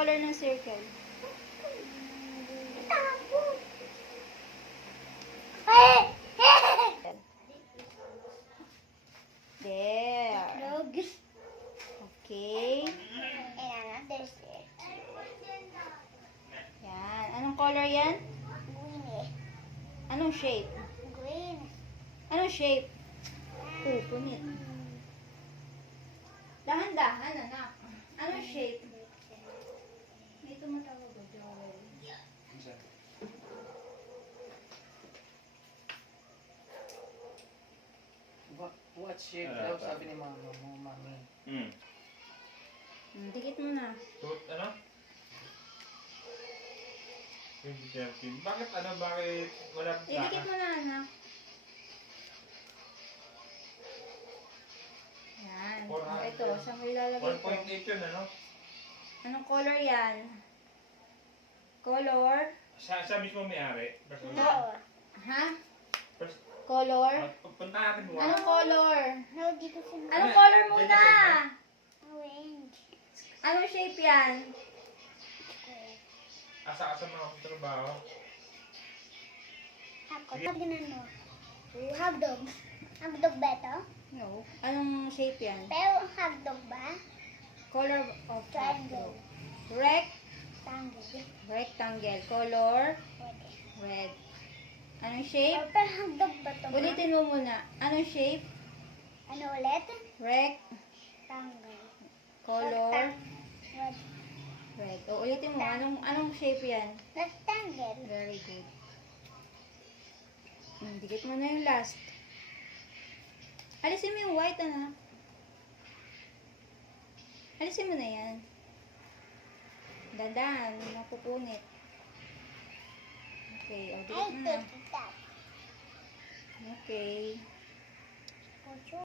color ng circle? There. Okay. Yan. Anong color yan? Anong shape? Anong shape? Punit. Dahan-dahan, anak. Anong shape? May tumatawag ba, Joel? What shape daw sabi ni mama mo, mami? Dikit mo na. Ano? 2017. Bakit wala pa Dikit mo na, anak. Yan. Ito, saan mo ilalagay ito? 1.8 yun, ano? Anong color yan? Color? Sa mismo may-ari. Ha? Color? Punta natin mo. Anong color? Dito sa Anong color muna? orange. Anong shape yan? Asa-asa mga trabaho. Ako, sabi na no. Hotdog. Hotdog ba ito? No. Anong shape yan? Pero hotdog ba? Color of Triangle. Tangle. Rectangle. Color? Pwede. Red. Anong shape? Pero hotdog ba ito? Ulitin mo muna. Anong shape? Ano ulit? Tangle. Color? Red. Red. O, ulitin mo. Anong shape yan? Rectangle. Very good. Dikit mo na yung last. Alisin mo yung white, anak. Alisin mo na yan. Dandan, napupunit. Okay, o, dikit I mo na. take that. Okay.